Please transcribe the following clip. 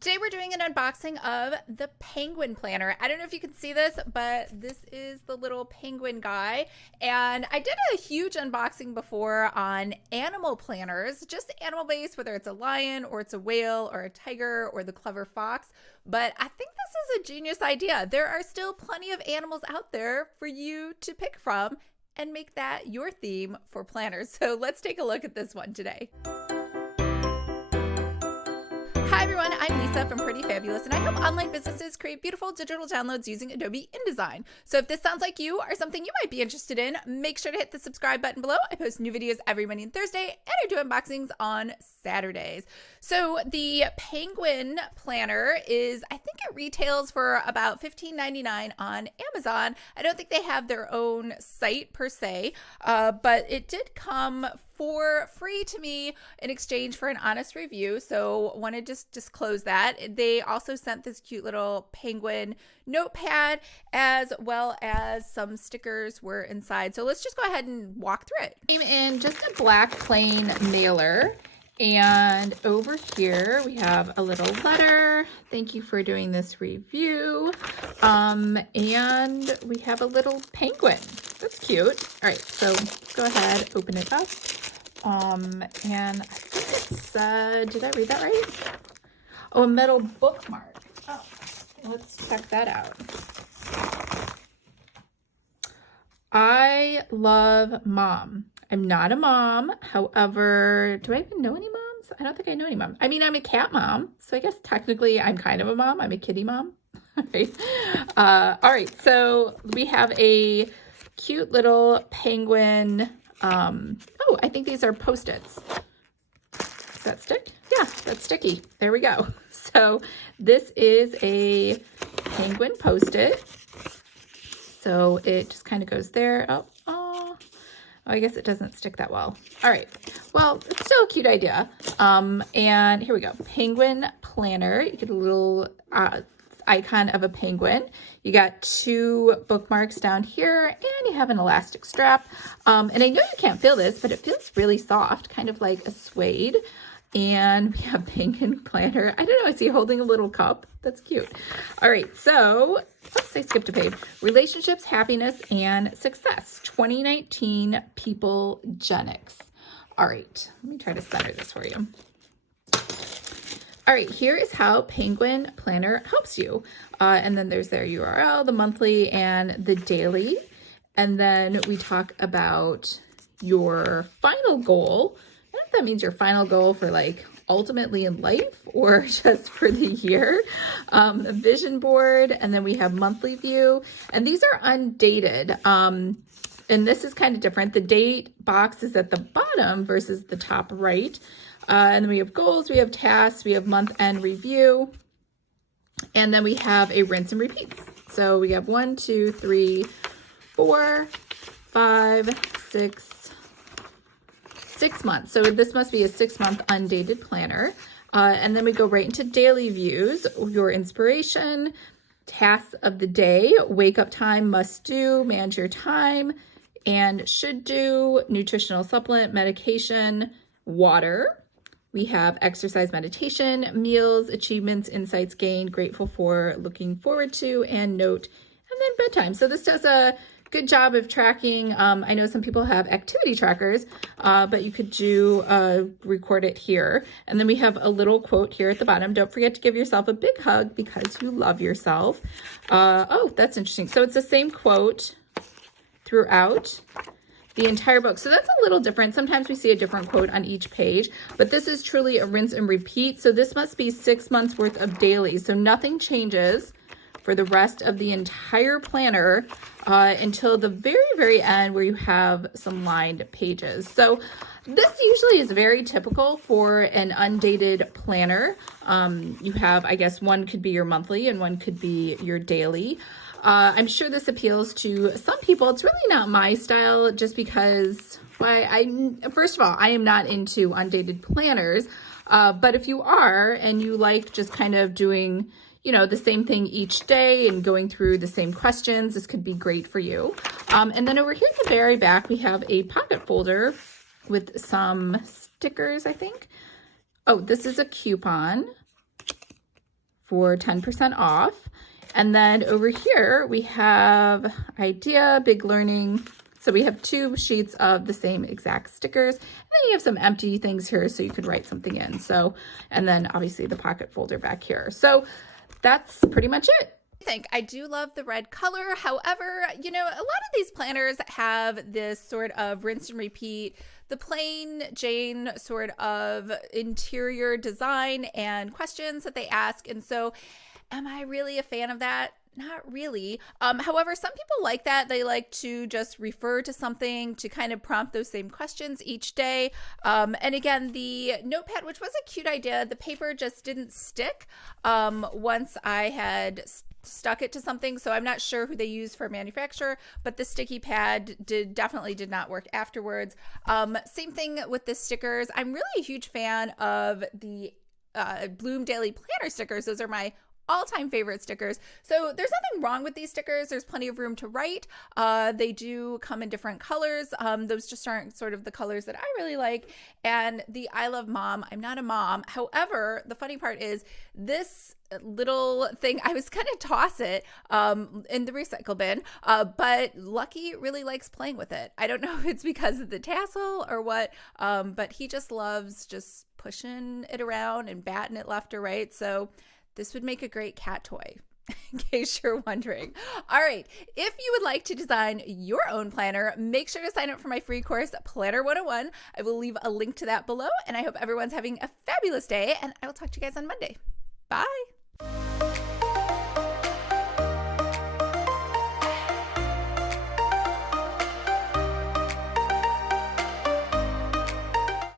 Today we're doing an unboxing of the Penguin Planner. I don't know if you can see this, but this is the little penguin guy. And I did a huge unboxing before on animal planners, just animal based, whether it's a lion or it's a whale or a tiger or the clever fox. But I think this is a genius idea. There are still plenty of animals out there for you to pick from and make that your theme for planners. So let's take a look at this one today. Hi everyone, I'm Lisa from Pretty Fabulous, and I help online businesses create beautiful digital downloads using Adobe InDesign. So if this sounds like you or something you might be interested in, make sure to hit the subscribe button below. I post new videos every Monday and Thursday, and I do unboxings on Saturdays. So the Penguin Planner is, I think it retails for about $15.99 on Amazon. I don't think they have their own site per se, but it did come for free to me in exchange for an honest review. So want to just disclose that. They also sent this cute little penguin notepad as well as some stickers were inside. So let's just go ahead and walk through it. Came in just a black plain mailer. And over here we have a little letter. Thank you for doing this review. And we have a little penguin. That's cute. All right, so go ahead, open it up. And I think it said, did I read that right? Oh, a metal bookmark. Oh, let's check that out. I love mom. I'm not a mom. However, do I even know any moms? I don't think I know any moms. I mean, I'm a cat mom, so I guess technically I'm kind of a mom. I'm a kitty mom. Right. All right, so we have a cute little penguin. Oh, I think these are Post-its. Does that stick? Yeah, that's sticky. There we go. So this is a penguin Post-it. So it just kind of goes there. Oh, I guess it doesn't stick that well. All right. Well, it's still a cute idea. And here we go. Penguin Planner. You get a little icon of a penguin. You got two bookmarks down here, and you have an elastic strap. And I know you can't feel this, but it feels really soft, kind of like a suede. And we have Penguin Planner. I don't know, I see holding a little cup. That's cute. All right, so, oops, I skipped a page. Relationships, Happiness, and Success, 2019 People Genics. All right, let me try to center this for you. All right, here is how Penguin Planner helps you. And then there's their URL, the monthly and the daily. And then we talk about your final goal. I don't know if that means your final goal for like ultimately in life or just for the year. A vision board, and then we have monthly view. And these are undated. And this is kind of different. The date box is at the bottom versus the top right. And then we have goals, we have tasks, we have month-end review, and then we have a rinse and repeat. So we have 1, 2, 3, 4, 5, 6 months. So this must be a 6-month undated planner. And then we go right into daily views, your inspiration, tasks of the day, wake up time, must do, manage your time, and should do, nutritional supplement, medication, water. We have exercise, meditation, meals, achievements, insights gained, grateful for, looking forward to, and note, and then bedtime. So this does a good job of tracking. I know some people have activity trackers, but you could record it here. And then we have a little quote here at the bottom. Don't forget to give yourself a big hug because you love yourself. Oh, that's interesting. So it's the same quote throughout the entire book. So that's a little different. Sometimes we see a different quote on each page, but this is truly a rinse and repeat. So this must be 6 months worth of daily. So nothing changes for the rest of the entire planner until the very, very end where you have some lined pages. So this usually is very typical for an undated planner. You have, I guess, one could be your monthly and one could be your daily. I'm sure this appeals to some people. It's really not my style just because, first of all, I am not into undated planners. But if you are and you like just kind of doing, the same thing each day and going through the same questions, this could be great for you. And then over here at the very back, we have a pocket folder with some stickers, I think. Oh, this is a coupon. for 10% off. And then over here we have idea, big learning. So we have 2 sheets of the same exact stickers. And then you have some empty things here so you could write something in. So, and then obviously the pocket folder back here. So that's pretty much it. I do love the red color. However, you know, a lot of these planners have this sort of rinse and repeat, the plain Jane sort of interior design and questions that they ask. And so am I really a fan of that? Not really. However, some people like that. They like to just refer to something to kind of prompt those same questions each day. And again, the notepad, which was a cute idea, the paper just didn't stick once I had stuck it to something. So I'm not sure who they use for manufacturer, but the sticky pad definitely did not work afterwards. Same thing with the stickers. I'm really a huge fan of the Bloom Daily Planner stickers. Those are my all-time favorite stickers. So there's nothing wrong with these stickers. There's plenty of room to write. They do come in different colors. Those just aren't sort of the colors that I really like. And the I love mom, I'm not a mom. However, the funny part is this little thing, I was going to toss it in the recycle bin, but Lucky really likes playing with it. I don't know if it's because of the tassel or what, but he just loves just pushing it around and batting it left or right. So this would make a great cat toy, in case you're wondering. All right, if you would like to design your own planner, make sure to sign up for my free course, Planner 101. I will leave a link to that below, and I hope everyone's having a fabulous day, and I will talk to you guys on Monday. Bye.